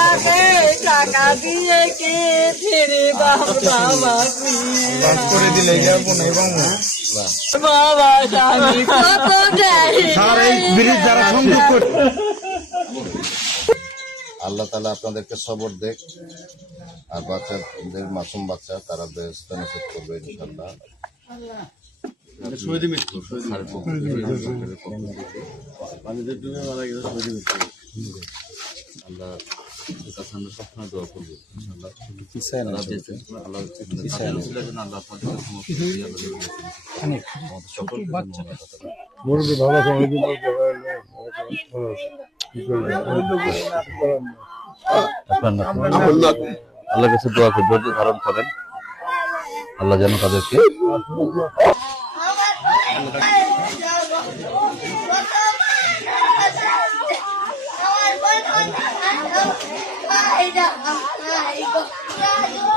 আমাকে টাকা দিয়ে কে ছেড়ে বাবা করে দিলে যাবো না এবং বাবা স্বামী কত দেয় ব্রিজ যারা সংযোগ করে আল্লাহ তাআলা আপনাদেরকে সবর দেখ আর বাচ্চাদের মাসুম বাচ্চা তারা ব্যস্ত নিষেধ করবে ইনশাল্লাহ। শহীদ মৃত্যু আল্লাহ আমরা সবসময় দোয়া করবো ইনশাল্লাহ। আল্লাহর কাছে দোয়া করে ধৈর্য ধারণ করেন, আল্লাহ যেন তাদেরকে I